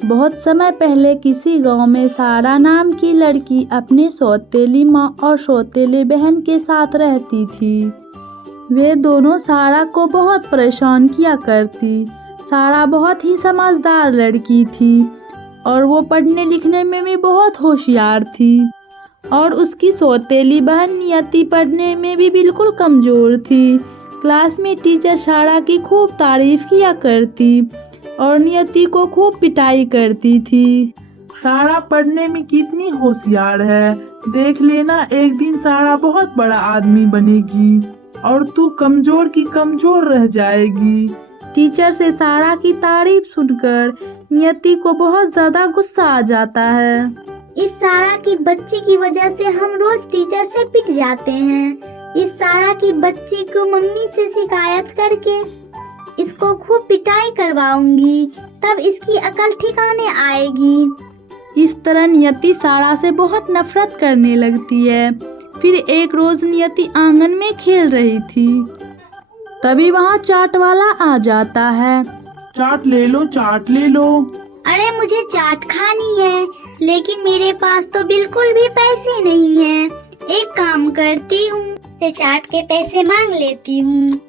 बहुत समय पहले किसी गांव में सारा नाम की लड़की अपनी सौतेली माँ और सौतेली बहन के साथ रहती थी। वे दोनों सारा को बहुत परेशान किया करती। सारा बहुत ही समझदार लड़की थी और वो पढ़ने लिखने में भी बहुत होशियार थी। और उसकी सौतेली बहन नियति पढ़ने में भी बिल्कुल कमज़ोर थी। क्लास में टीचर सारा की खूब तारीफ किया करती और नियति को खूब पिटाई करती थी। सारा पढ़ने में कितनी होशियार है, देख लेना एक दिन सारा बहुत बड़ा आदमी बनेगी और तू कमजोर की कमजोर रह जाएगी। टीचर से सारा की तारीफ सुनकर नियति को बहुत ज्यादा गुस्सा आ जाता है। इस सारा की बच्ची की वजह से हम रोज टीचर से पिट जाते हैं। इस सारा की बच्ची को मम्मी से शिकायत करके इसको खूब पिटाई करवाऊंगी, तब इसकी अकल ठिकाने आएगी। इस तरह नियति सारा से बहुत नफरत करने लगती है। फिर एक रोज नियति आंगन में खेल रही थी, तभी वहाँ चाट वाला आ जाता है। चाट ले लो, चाट ले लो। अरे मुझे चाट खानी है, लेकिन मेरे पास तो बिल्कुल भी पैसे नहीं है। एक काम करती हूँ, से चाट के पैसे मांग लेती हूँ।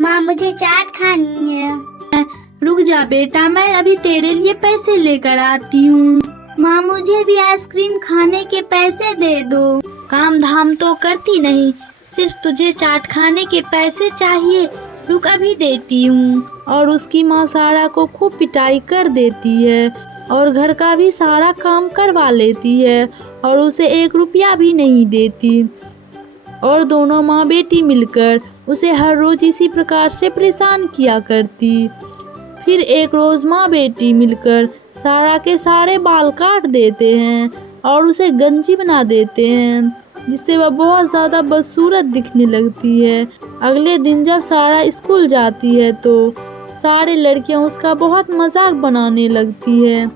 माँ मुझे चाट खानी है। रुक जा बेटा, मैं अभी तेरे लिए पैसे लेकर आती हूँ। माँ मुझे भी आइसक्रीम खाने के पैसे दे दो। काम धाम तो करती नहीं, सिर्फ तुझे चाट खाने के पैसे चाहिए। रुक अभी देती हूँ। और उसकी माँ सारा को खूब पिटाई कर देती है और घर का भी सारा काम करवा लेती है और उसे 1 रुपया भी नहीं देती। और दोनों माँ बेटी मिलकर उसे हर रोज इसी प्रकार से परेशान किया करती। फिर एक रोज माँ बेटी मिलकर सारा के सारे बाल काट देते हैं और उसे गंजी बना देते हैं, जिससे वह बहुत ज़्यादा बदसूरत दिखने लगती है। अगले दिन जब सारा स्कूल जाती है तो सारे लड़कियां उसका बहुत मजाक बनाने लगती है।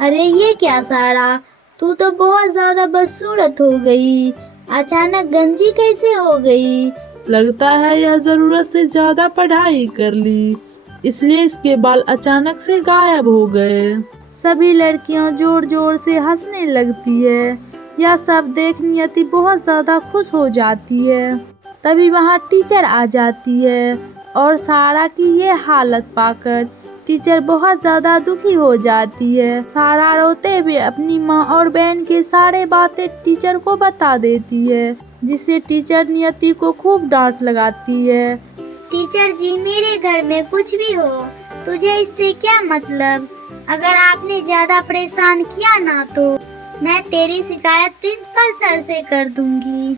अरे ये क्या सारा, तू तो बहुत ज्यादा बदसूरत हो गई, अचानक गंजी कैसे हो गई? लगता है यह जरूरत से ज्यादा पढ़ाई कर ली, इसलिए इसके बाल अचानक से गायब हो गए। सभी लड़कियां जोर जोर से हंसने लगती है। यह सब देख नियति बहुत ज्यादा खुश हो जाती है। तभी वहाँ टीचर आ जाती है और सारा की ये हालत पाकर टीचर बहुत ज़्यादा दुखी हो जाती है। सारा रोते हुए अपनी माँ और बहन के सारे बातें टीचर को बता देती है, जिससे टीचर नियति को खूब डांट लगाती है। टीचर जी, मेरे घर में कुछ भी हो, तुझे इससे क्या मतलब? अगर आपने ज्यादा परेशान किया ना तो मैं तेरी शिकायत प्रिंसिपल सर से कर दूंगी।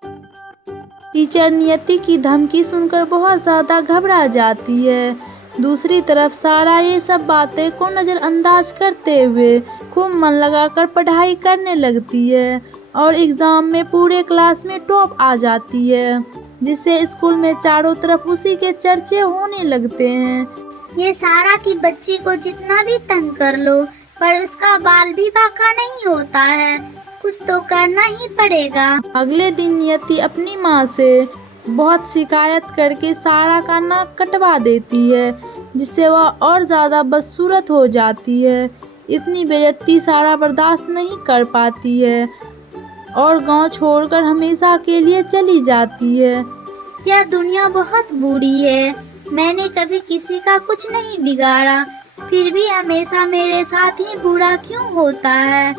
टीचर नियति की धमकी सुनकर बहुत ज़्यादा घबरा जाती है। दूसरी तरफ सारा ये सब बातें को नज़रअंदाज करते हुए खूब मन लगाकर पढ़ाई करने लगती है और एग्ज़ाम में पूरे क्लास में टॉप आ जाती है, जिससे स्कूल में चारों तरफ उसी के चर्चे होने लगते हैं। ये सारा की बच्ची को जितना भी तंग कर लो, पर उसका बाल भी बांका नहीं होता है। कुछ तो करना ही पड़ेगा। अगले दिन नियति अपनी माँ से बहुत शिकायत करके सारा का नाक कटवा देती है, जिससे वह और ज़्यादा बदसूरत हो जाती है। इतनी बेइज्जती सारा बर्दाश्त नहीं कर पाती है और गांव छोड़कर हमेशा के लिए चली जाती है। यह दुनिया बहुत बुरी है। मैंने कभी किसी का कुछ नहीं बिगाड़ा, फिर भी हमेशा मेरे साथ ही बुरा क्यों होता है?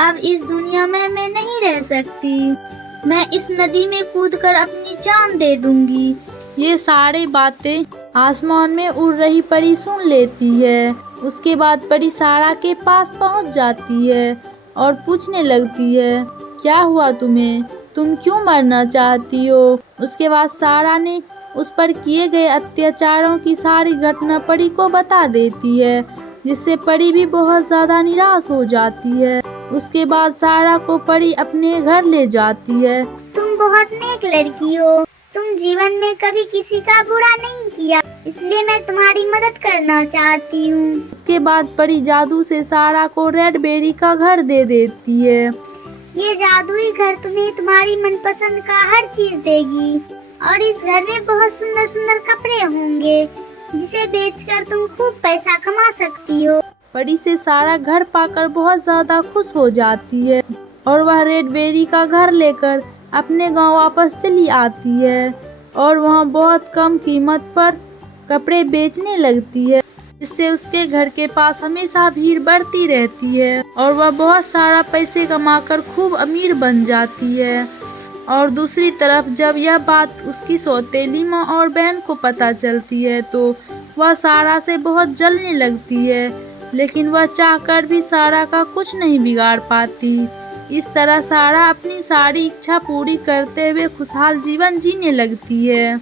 अब इस दुनिया में मैं नहीं रह सकती। मैं इस नदी में कूदकर अपनी जान दे दूंगी। ये सारी बातें आसमान में उड़ रही परी सुन लेती है। उसके बाद परी सारा के पास पहुंच जाती है और पूछने लगती है, क्या हुआ तुम्हें? तुम क्यों मरना चाहती हो? उसके बाद सारा ने उस पर किए गए अत्याचारों की सारी घटना परी को बता देती है, जिससे परी भी बहुत ज़्यादा निराश हो जाती है। उसके बाद सारा को परी अपने घर ले जाती है। तुम बहुत नेक लड़की हो, तुम जीवन में कभी किसी का बुरा नहीं किया, इसलिए मैं तुम्हारी मदद करना चाहती हूँ। उसके बाद परी जादू से सारा को रेड बेरी का घर दे देती है। ये जादुई घर तुम्हें तुम्हारी मनपसंद का हर चीज देगी और इस घर में बहुत सुंदर सुंदर कपड़े होंगे, जिसे बेचकर तुम खूब पैसा कमा सकती हो। परी से सारा घर पाकर बहुत ज़्यादा खुश हो जाती है और वह रेड बेरी का घर लेकर अपने गांव वापस चली आती है और वहां बहुत कम कीमत पर कपड़े बेचने लगती है, जिससे उसके घर के पास हमेशा भीड़ बढ़ती रहती है और वह बहुत सारा पैसे कमाकर खूब अमीर बन जाती है। और दूसरी तरफ जब यह बात उसकी सौतेली माँ और बहन को पता चलती है तो वह सारा से बहुत जलने लगती है, लेकिन वह चाहकर भी सारा का कुछ नहीं बिगाड़ पाती। इस तरह सारा अपनी सारी इच्छा पूरी करते हुए खुशहाल जीवन जीने लगती है।